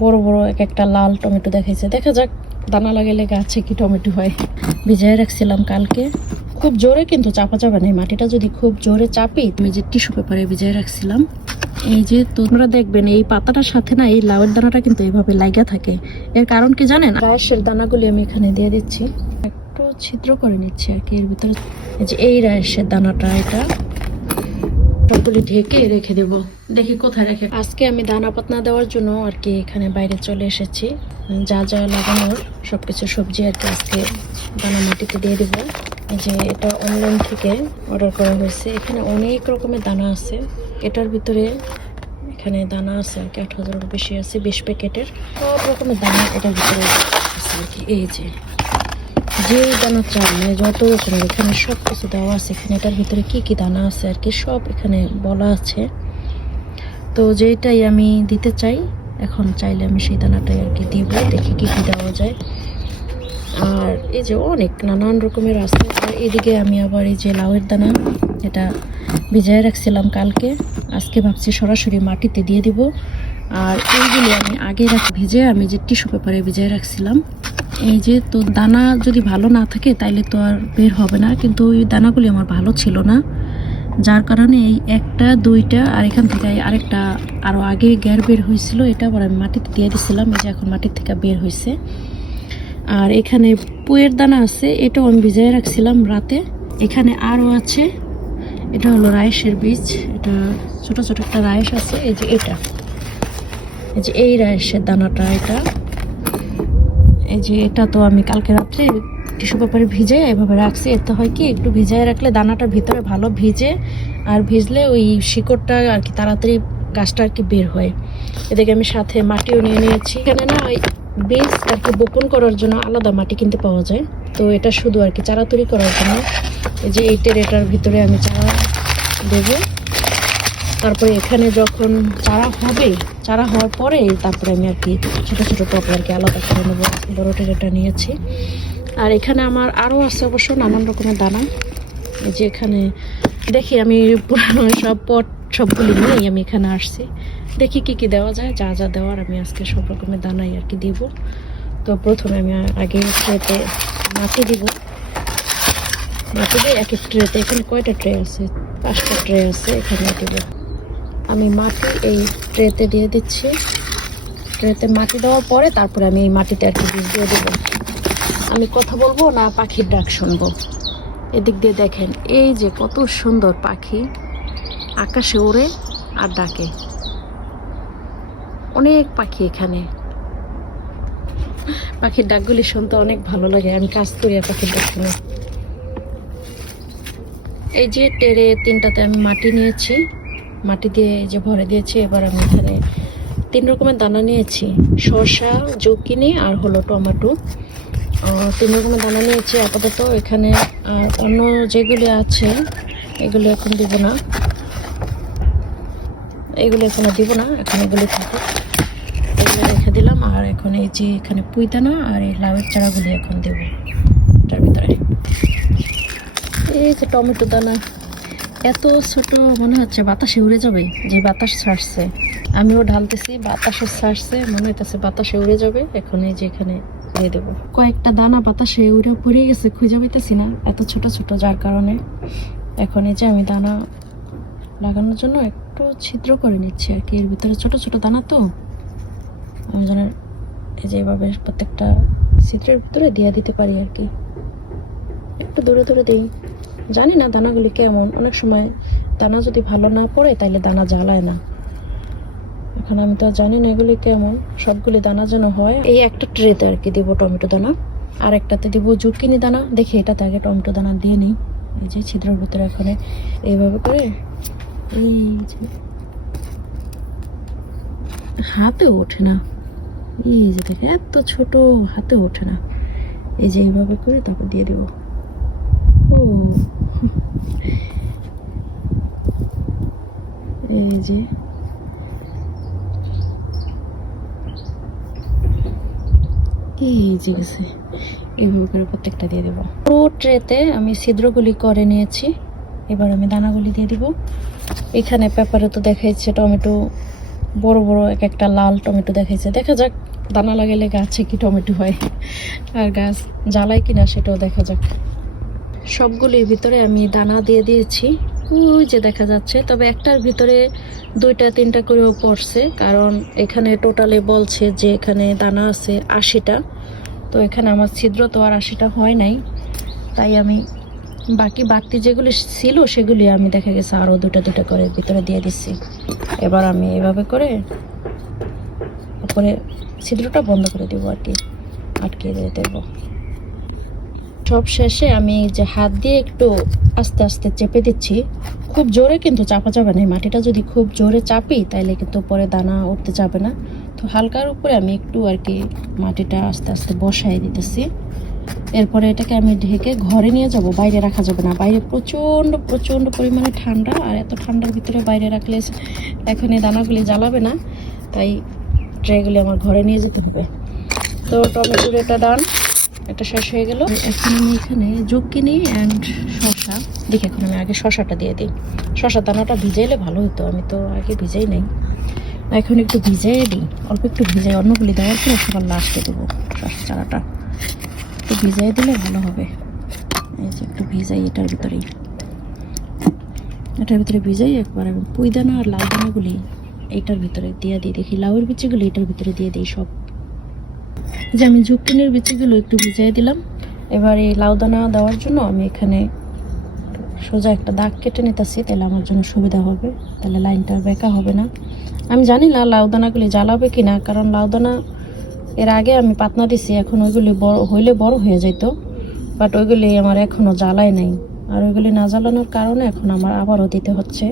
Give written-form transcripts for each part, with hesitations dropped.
বড় বড় এক একটা লাল টমেটো দেখাইছে। দেখা যাক দানা লাগাইলে গাছে কি টমেটো হয়। ভিজাই রাখছিলাম কালকে, খুব জোরে কিন্তু চাপা যাবে না। মাটিটা যদি খুব জোরে চাপি, আমি যে টিস্যু পেপারে ভিজাই রাখছিলাম, এই যে তোমরা দেখবেন এই পাতাটার সাথে না এই লাউয়ের দানাটা কিন্তু এইভাবে লাগা থাকে। এর কারণ কি জানেন? রাইসের দানাগুলি আমি এখানে দিয়ে দিচ্ছি, একটু ছিদ্র করে নিচ্ছি আর কি এর ভিতরে। এই যে এই রাইসের দানাটা, এটা সবগুলি ঢেকে রেখে দেব। দেখি কোথায় রেখে। আজকে আমি দানা পাতনা দেওয়ার জন্য আর কি এখানে বাইরে চলে এসেছি। যা যা লাগানোর সবকিছু সবজি আর কি আজকে দানা মাটিতে দিয়ে দিব। এই যে এটা অনলাইন থেকে অর্ডার করা হয়েছে। এখানে অনেক রকমের দানা আছে। এটার ভিতরে এখানে দানা আছে আর কি 8,000 বেশি আছে, 20 প্যাকেটের সব রকমের দানা এটার ভিতরে আছে আর কি। এই যে যে দানা চাল মানে যত রকমের এখানে সব কিছু দেওয়া আছে। এখানে এটার ভিতরে কি কি দানা আছে আর কি সব এখানে বলা আছে। তো যেটাই আমি দিতে চাই এখন, চাইলে আমি সেই দানাটাই আর কি দিব। দেখি কি কি দেওয়া যায়। আর এই যে অনেক নানান রকমের আছে। আর এদিকে আমি আবার এই যে লাউয়ের দানা, এটা ভিজাই রাখছিলাম কালকে, আজকে ভাবছি সরাসরি মাটিতে দিয়ে দিব। আর এইগুলি আমি আগে ভিজে আমি যে টিস্যু পেপারে ভিজাই রাখছিলাম। এই যে তো দানা যদি ভালো না থাকে তাইলে তো আর বের হবে না, কিন্তু ওই দানাগুলি আমার ভালো ছিল না, যার কারণে এই একটা দুইটা আর এখান থেকে আরেকটা আরও আগে গ্যার বের হয়েছিল, এটা আবার আমি মাটিতে দিয়ে দিয়েছিলাম। এই যে এখন মাটির থেকে বের হয়েছে। আর এখানে পুয়ের দানা আছে, এটাও আমি ভিজাই রাখছিলাম রাতে। এখানে আরও আছে, এটা হলো রাইসের বীজ। এটা ছোট ছোট একটা রাইস আছে। এই যে এটা, এই যে এই রাইসের দানাটা, এটা এই যে এটা তো আমি কালকে রাত্রে টিস্যু পেপারে ভিজে এভাবে রাখছি। এতে হয় কি, একটু ভিজায় রাখলে দানাটা ভিতরে ভালো ভিজে, আর ভিজলে ওই শিকড়টা আর কি তাড়াতাড়ি গাছটা আর কি বের হয়। এদিকে আমি সাথে মাটিও নিয়ে নিয়েছি। এখানে না ওই বীজ আর কি বপন করার জন্য আলাদা মাটি কিনতে পাওয়া যায়, তো এটা শুধু আর কি চারা তৈরি করার জন্য। এই যে এই এটার ভিতরে আমি চারা দেব। তারপরে এখানে যখন চারা হবে, চারা হওয়ার পরে তারপরে আমি আর কি ছোটো ছোটো টবে আর কি আলাদা করে নেবো। বড় টেরেটা নিয়েছি। আর এখানে আমার আরও আছে অবশ্য নানান রকমের দানা। এই যে এখানে দেখি আমি পুরানো সব পট সবগুলি নিয়েই আমি এখানে আসছি। দেখি কি কি দেওয়া যায়, যা যা দেওয়ার আমি আজকে সব রকমের দানাই আর কি দিব। তো প্রথমে আমি আগে ট্রেতে মাটি দিব। মাটি দিয়ে এক এক ট্রেতে, এখানে কয়টা ট্রে আছে? 5টা ট্রে আছে। এখানে দিব আমি মাটি এই ট্রেতে দিয়ে দিচ্ছি। ট্রেতে মাটি দেওয়ার পরে তারপরে আমি এই মাটিতে আর কি বীজ দিয়ে দেবো। আমি কথা বলবো না পাখির ডাক শুনবো। এদিক দিয়ে দেখেন, এই যে কত সুন্দর পাখি আকাশে ওড়ে আর ডাকে। অনেক পাখি এখানে, পাখির ডাকগুলি শুনতে অনেক ভালো লাগে। আমি কাজ করি আর পাখির ডাক শুনে। এই যে টেরে 3টাতে আমি মাটি নিয়েছি, মাটি দিয়ে এই যে ভরে দিয়েছি। এবার আমি এখানে 3 রকমের দানা নিয়েছি, শসা, জুকিনি আর হলো টমেটো। 3 রকমের দানা নিয়েছি আপাতত। এখানে অন্য যেগুলি আছে এগুলো এখন দিব না, এগুলো এখন দিব না, এখন এগুলো থাকে, এগুলো রেখে দিলাম। আর এখন এই যে এখানে পুঁই দানা আর এই লাউয়ের চারাগুলি এখন দেব এটার ভিতরে। এই যে টমেটো দানা এত ছোট, মনে হচ্ছে বাতাসে উড়ে যাবে। যে বাতাস ছাড়ছে, আমিও ঢালতেছি, বাতাসও ছাড়ছে, মনে হইতেছে বাতাসে উড়ে যাবে। এখন এই যে এখানে দিয়ে দেবো। কয়েকটা দানা বাতাসে উড়ে পড়ে গেছে, খুঁজে পাইতেছি না, এত ছোট ছোট, যার কারণে এখন এই যে আমি দানা লাগানোর জন্য একটু ছিদ্র করে নিচ্ছি আর কি। এর ভিতরে ছোট ছোট দানা তো, আমি যেন এই যে এভাবে প্রত্যেকটা ছিদ্রের ভিতরে দিয়ে দিতে পারি আর কি। একটু দূরে দূরে দিই। জানি না দানাগুলি কেমন, অনেক সময় দানা যদি ভালো না পড়ে তাইলে দানা জ্বালায় না। এখন আমি তো জানি না এগুলি কেমন, সবগুলি দানা যেন হয়। এই একটা ট্রেতে আর কি দিব টমেটো দানা, আর একটাতে দিব জুকিনি দানা। দেখি এটাতে আগে টমেটো দানা দিয়ে নিই। এই যে ছিদ্রের ভিতরে এখানে এইভাবে করে, এই যে হাতে ওঠে না, এই যে দেখে এত ছোট, হাতে ওঠে না। এই যে এইভাবে করে তারপর দিয়ে দেব। ও এই যে গেছে, এইভাবে করে প্রত্যেকটা দিয়ে দেবো। পুরো ট্রেতে আমি ছিদ্রগুলি করে নিয়েছি। এবার আমি দানাগুলি দিয়ে দিব। এখানে পেপারে তো দেখাইছে টমেটো বড় বড় এক একটা লাল টমেটো দেখাইছে। দেখা যাক দানা লাগাইলে গাছে কি টমেটো হয় আর গাছ জ্বালায় কিনা সেটাও দেখা যাক। সবগুলির ভিতরে আমি দানা দিয়ে দিয়েছি, ওই যে দেখা যাচ্ছে। তবে একটার ভিতরে 2টা 3টা করেও পড়ছে, কারণ এখানে টোটালে বলছে যে এখানে দানা আছে 80টা। তো এখানে আমার ছিদ্র তো আর 80টা হয় নাই, তাই আমি বাড়তি যেগুলি ছিল সেগুলি আমি দেখা গেছে আরও 2টা করে ভিতরে দিয়ে দিচ্ছি। এবার আমি এভাবে করে উপরে ছিদ্রটা বন্ধ করে দেবো আর কি, আটকে দিয়ে দেবো। সব শেষে আমি যে হাত দিয়ে একটু আস্তে আস্তে চেপে দিচ্ছি, খুব জোরে কিন্তু চাপা যাবে না। মাটিটা যদি খুব জোরে চাপি তাইলে কিন্তু পরে দানা উঠতে যাবে না। তো হালকার উপরে আমি একটু আর কি মাটিটা আস্তে আস্তে বসাই দিতেছি। এরপরে এটাকে আমি ঢেকে ঘরে নিয়ে যাব, বাইরে রাখা যাবে না। বাইরে প্রচণ্ড পরিমাণে ঠান্ডা, আর এত ঠান্ডার ভিতরে বাইরে রাখলে এখন এই দানাগুলি জ্বালাবে না, তাই ট্রেগুলি আমার ঘরে নিয়ে যেতে হবে। তো টমেটোর এটা ডান, এটা শেষ হয়ে গেল। এখন আমি এখানে জুকিনি অ্যান্ড শসা দেখি, এখন আমি আগে শসাটা দিয়ে দিই। শসা দানাটা ভিজাইলে ভালো হতো, আমি তো আগে ভিজাই নাই। এখন একটু ভিজাই দিই, অল্প একটু ভিজাই, অন্যগুলি দেওয়ার পরে সবার লাস্টে দেবো শসা চারাটা। একটু ভিজাই দিলে ভালো হবে। এই যে একটু ভিজাই এটার ভিতরে ভিজাই একবার। আমি পুঁই দানা আর লাউ দানাগুলি এইটার ভিতরে দিয়ে দিই। দেখি লাউয়ের বিচিগুলি এটার ভিতরে দিয়ে দিই সব। যে আমি ঝুঁকিনের বিচিগুলো একটু ভিজিয়ে দিলাম। এবার এই লাউ দানা দেওয়ার জন্য আমি এখানে সোজা একটা দাগ কেটে নিতেছি, তাহলে আমার জন্য সুবিধা হবে, তাহলে লাইনটা বেঁকা হবে না। আমি জানি না লাউ দানাগুলি জ্বালাবে কিনা, কারণ লাউ দানা এর আগে আমি পাতনা দিছি, এখন ওইগুলি বড় হয়ে যেত, বাট ওইগুলি আমার এখনও জ্বালায় নাই। আর ওইগুলি না জ্বালানোর কারণে এখন আমার আবারও দিতে হচ্ছে।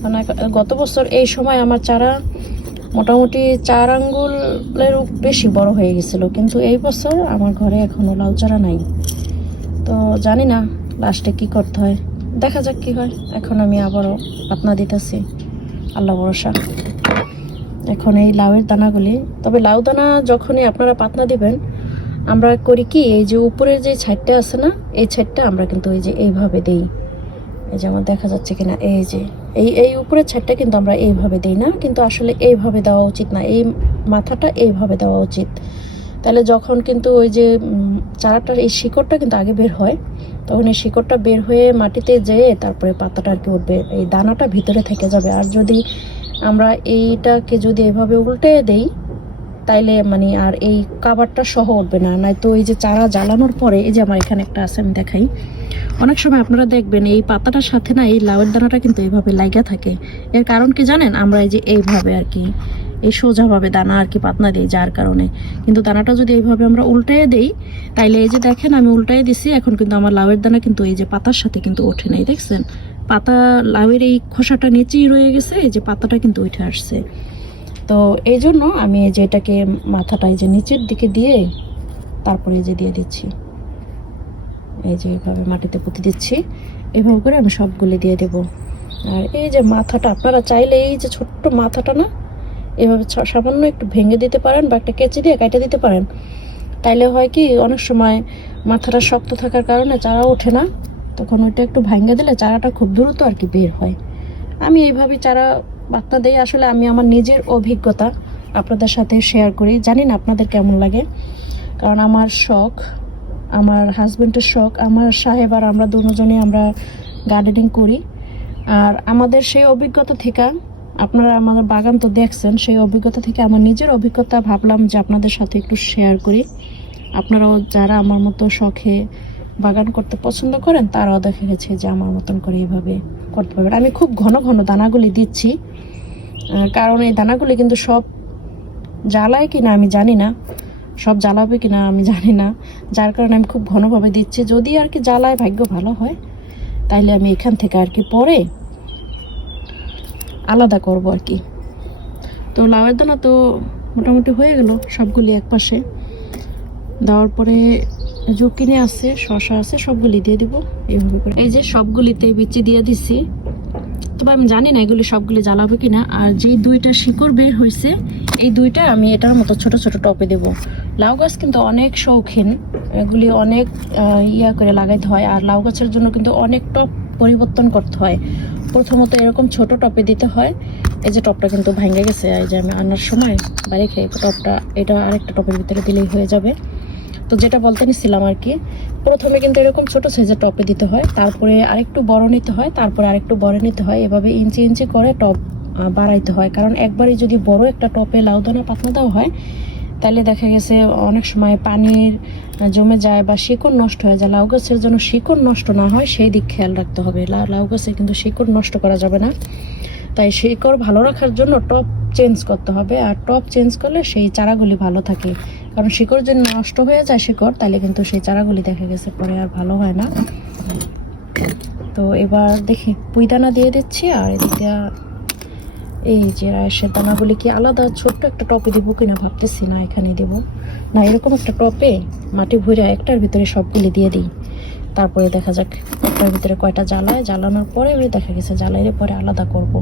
কারণ গত বছর এই সময় আমার চারা মোটামুটি 4 আঙ্গুলের বেশি বড় হয়ে গেছিল, কিন্তু এই বছর আমার ঘরে এখনো লাউ চারা নাই। তো জানি না লাস্টে কি করতে হয়, দেখা যাক কি হয়। এখন আমি আবারও পাতনা দিতেছি, আল্লাহ ভরসা। এখন এই লাউয়ের দানাগুলি, তবে লাউ দানা যখনই আপনারা পাতনা দিবেন, আমরা করি কি, এই যে উপরের যে ছাইডটা আছে না, এই ছাইডটা আমরা কিন্তু এই যে এইভাবে দেই। এই যেমন দেখা যাচ্ছে কিনা, এই যে এই উপরের ছাদটা কিন্তু আমরা এইভাবে দেই না, কিন্তু আসলে এইভাবে দেওয়া উচিত না, এই মাথাটা এইভাবে দেওয়া উচিত। তাহলে যখন কিন্তু ওই যে চারাটার এই শিকড়টা কিন্তু আগে বের হয়, তখন এই শিকড়টা বের হয়ে মাটিতে যেয়ে তারপরে পাতাটা আর কি উঠবে, এই দানাটা ভিতরে থেকে যাবে। আর যদি আমরা এইটাকে যদি এইভাবে উল্টে দেই, তাইলে মানে আর এই কাভারটা সহ উঠবে না। নয়তো এই যে চারা জ্বালানোর পরে, এই যে আমার এখানে একটা আছে, আমি দেখাই। অনেক সময় আপনারা দেখবেন এই পাতাটার সাথে না এই লাউয়ের দানাটা কিন্তু এইভাবে লাগা থাকে। এর কারণ কি জানেন? আমরা এই যে এইভাবে আর কি এই সোজাভাবে দানা আর কি পাতনা দিই, যার কারণে। কিন্তু দানাটা যদি এইভাবে আমরা উল্টাইয়ে দিই, তাইলে এই যে দেখেন আমি উল্টাই দিছি, এখন কিন্তু আমার লাউয়ের দানা কিন্তু এই যে পাতার সাথে কিন্তু ওঠে নাই, দেখছেন? পাতা লাউয়ের এই খোসাটা নিচেই রয়ে গেছে, এই যে পাতাটা কিন্তু উঠে আসছে। তো এই জন্য আমি এই যে এটাকে মাথাটা এই যে নিচের দিকে দিয়ে তারপরে এই যে দিয়ে দিচ্ছি, এই যে এইভাবে মাটিতে পুঁতে দিচ্ছি। এভাবে করে আমি সবগুলি দিয়ে দেব। আর এই যে মাথাটা আপনারা চাইলে এই যে ছোট্ট মাথাটা না, এভাবে সামান্য একটু ভেঙে দিতে পারেন, বা একটা কেচি দিয়ে কাটে দিতে পারেন। তাইলে হয় কি, অনেক সময় মাথাটা শক্ত থাকার কারণে চারা ওঠে না, তখন ওইটা একটু ভেঙে দিলে চারাটা খুব দ্রুত আর কি বের হয়। আমি এইভাবেই চারা বার্তা দেই। আসলে আমি আমার নিজের অভিজ্ঞতা আপনাদের সাথে শেয়ার করি, জানি না আপনাদের কেমন লাগে। কারণ আমার শখ, আমার হাজব্যান্ডের শখ, আমার সাহেব আর আমরা দুজনেই আমরা গার্ডেনিং করি। আর আমাদের সেই অভিজ্ঞতা থেকে, আপনারা আমাদের বাগান তো দেখছেন, সেই অভিজ্ঞতা থেকে আমার নিজের অভিজ্ঞতা ভাবলাম যে আপনাদের সাথে একটু শেয়ার করি। আপনারাও যারা আমার মতো শখে বাগান করতে পছন্দ করেন, তারাও দেখা গেছে যে আমার মতন করে এভাবে করতে পারবেন। আমি খুব ঘন ঘন দানাগুলি দিচ্ছি, কারণ এই দানাগুলি কিন্তু সব জ্বালায় কিনা আমি জানি না, সব জ্বালাবে কিনা আমি জানি না, যার কারণে আমি খুব ঘনভাবে দিচ্ছি। যদি আর কি জ্বালায়, ভাগ্য ভালো হয়, তাইলে আমি এখান থেকে আর কি পরে আলাদা করব আর কি। তো লাউয়ের দানা তো মোটামুটি হয়ে গেল, সবগুলি এক পাশে দেওয়ার পরে জুকিনি আছে, শসা আছে, সবগুলি দিয়ে দিব এইভাবে করে। এই যে সবগুলিতে বিচি দিয়ে দিচ্ছি, তবে আমি জানি না এগুলি সবগুলি জ্বালাবে কিনা। আর যেই 2টা শিকড় বের হয়েছে, এই 2টা আমি এটার মতো ছোট ছোট টপে দেব। লাউ গাছ কিন্তু অনেক শৌখিন, এগুলি অনেক ইয়া করে লাগাইতে হয়। আর লাউ গাছের জন্য কিন্তু অনেক টপ পরিবর্তন করতে হয়। প্রথমত এরকম ছোট টপে দিতে হয়, এই যে টপটা কিন্তু ভেঙে গেছে, এই যে আমি আনার সময় বাইরে খেয়ে টপটা, এটা আরেকটা টপের ভিতরে দিলেই হয়ে যাবে। তো যেটা বলতে নিছিলাম আর কি, প্রথমে কিন্তু এরকম ছোট সাইজের টপে দিতে হয়, তারপরে আরেকটু বড় নিতে হয়, তারপরে আরেকটু বড় নিতে হয়, এভাবে ইঞ্চি ইঞ্চি করে টপ বাড়াইতে হয়। কারণ একবারই যদি বড় একটা টপে লাউ দানা পাতনা দেওয়া হয়, তাহলে দেখা গেছে অনেক সময় পানির জমে যায় বা শিকড় নষ্ট হয়ে যায়। লাউ গাছের জন্য শিকড় নষ্ট না হয় সেই দিক খেয়াল রাখতে হবে। লাউ গাছে কিন্তু শিকড় নষ্ট করা যাবে না, তাই শিকড় ভালো রাখার জন্য টপ চেঞ্জ করতে হবে। আর টপ চেঞ্জ করলে সেই চারাগুলি ভালো থাকে, কারণ শিকড় যদি নষ্ট হয়ে যায় শিকড়, তাহলে কিন্তু সেই চারাগুলি দেখা গেছে পরে আর ভালো হয় না। তো এবার দেখি পুঁই দানা দিয়ে দিচ্ছি, আর এদিকে এই যে রাইসের দানাগুলি কি আলাদা ছোট্ট একটা টপে দিব কিনা ভাবতেছি, না এখানে দেব না, এরকম একটা টপে মাটি ভরে একটার ভিতরে সবগুলি দিয়ে দিই, তারপরে দেখা যাক একটার ভিতরে কয়টা জ্বালায়, জ্বালানোর পরে দেখা গেছে জ্বালাইলে পরে আলাদা করব।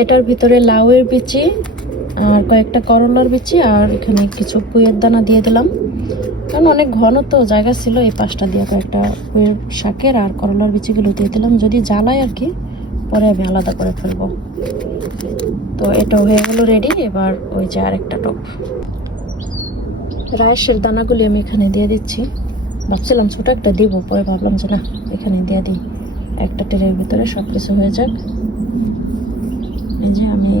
এটার ভিতরে লাউয়ের বিচি আর কয়েকটা করলার বিচি আর এখানে কিছু পুঁইয়ের দানা দিয়ে দিলাম, কারণ অনেক ঘন তো জায়গা ছিল, এই পাশটা দিয়ে কয়েকটা পুঁইয়ের শাকের আর করলার বিচিগুলো দিয়ে দিলাম, যদি জ্বালায় আর কি পরে আমি আলাদা করে ফেলবো। তো এটা হয়ে গেল রেডি। এবার ওই যে আরেকটা টপ রাইসের দানাগুলি আমি এখানে দিয়ে দিচ্ছি, ভাবছিলাম ছোট একটা দিব, পরে ভাবলাম যে না এখানে দিয়ে দিই, একটা ট্রের ভিতরে সব কিছু হয়ে যাক। এই যে আমি,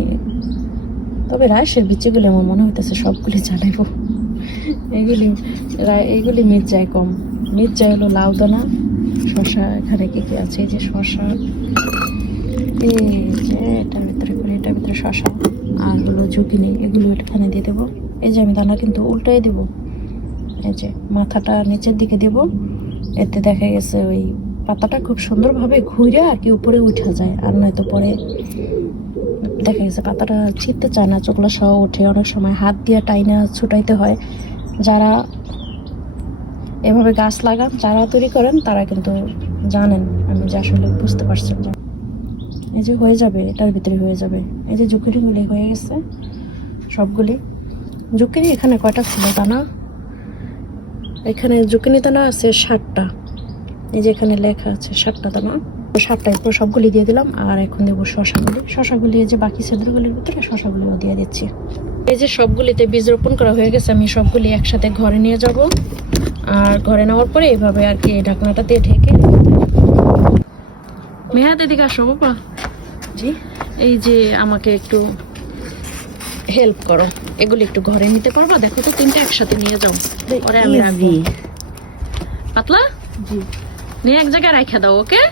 তবে রাইসের বিচিগুলি আমার মনে হইতেছে সবগুলি জ্বালাইব, এইগুলি মিট যায় কম, মিট যায় হলো লাউ দানা, শশা, এখানে কি কি আছে, এই যে শশা, এই যে এটার ভিতরে করে, এটার ভিতরে শশা আর হলো ঝুঁকিনি, এগুলো এখানে দিয়ে দেবো। এই যে আমি দানা কিন্তু উল্টাই দেব, এই যে মাথাটা নিচের দিকে দেব, এতে দেখা গেছে ওই পাতাটা খুব সুন্দরভাবে ঘুরে আর কি উপরে উঠা যায়, আর নয়তো পরে দেখা গেছে পাতাটা ছিঁড়তে চায় না, চোখলা সহ ওঠে, অনেক সময় হাত দিয়ে টাইনা ছুটাইতে হয়। যারা এভাবে গাছ লাগান, যারা তৈরি করেন, তারা কিন্তু জানেন, আমি যে আসলে বুঝতে পারছেন। এই যে হয়ে যাবে, এটার ভিতরে হয়ে যাবে। এই যে জুকিনিগুলি হয়ে গেছে সবগুলি। জুকিনি এখানে কয়টা ছিল দানা, এখানে জুকিনি দানা আছে 60টা, এই যে এখানে লেখা আছে 60টা দানা, 60টায় পুরো সবগুলি দিয়ে দিলাম। আর এখন দেবো শশাগুলি এই যে বাকি ছেদ্রগুলির ভিতরে শশাগুলিও দিয়ে দিচ্ছি। এই যে সবগুলিতে বীজ রোপণ করা হয়ে গেছে, আমি সবগুলি একসাথে ঘরে নিয়ে যাব, আর ঘরে নেওয়ার পরে এইভাবে আর কি ঢাকনাটা দিয়ে ঢেকে। মেহাদ এদিকে আসো বাবা। জি, এই যে আমাকে একটু হেল্প করো, এগুলি একটু ঘরে নিতে পারবা? দেখো তো, 3টা একসাথে নিয়ে যাও, পরে আমি রাখবো। পাতলা জি, নিয়ে এক জায়গায় রাখা দাও, ওকে?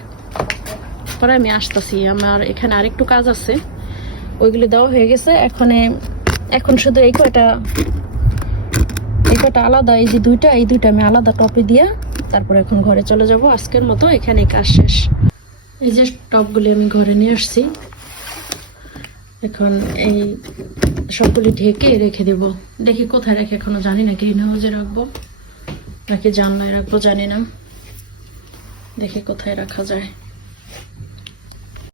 পরে আমি আসতেছি, আমার এখানে আরেকটু কাজ আছে। ওইগুলি দেওয়া হয়ে গেছে, এখন শুধু এই কয়টা আলাদা, এই যে এই দুইটা আমি আলাদা টপে দিয়া তারপর এখন ঘরে চলে যাব। আজকের মতো এখানে কাজ শেষ। এই যে টপগুলি আমি ঘরে নিয়ে আসছি, এখন এই সবগুলি ঢেকে রেখে দেব। দেখি কোথায় রেখে, এখনো জানি না, গ্রিন হাউসে রাখবো নাকি জানলায় রাখবো জানি না, দেখি কোথায় রাখা যায়।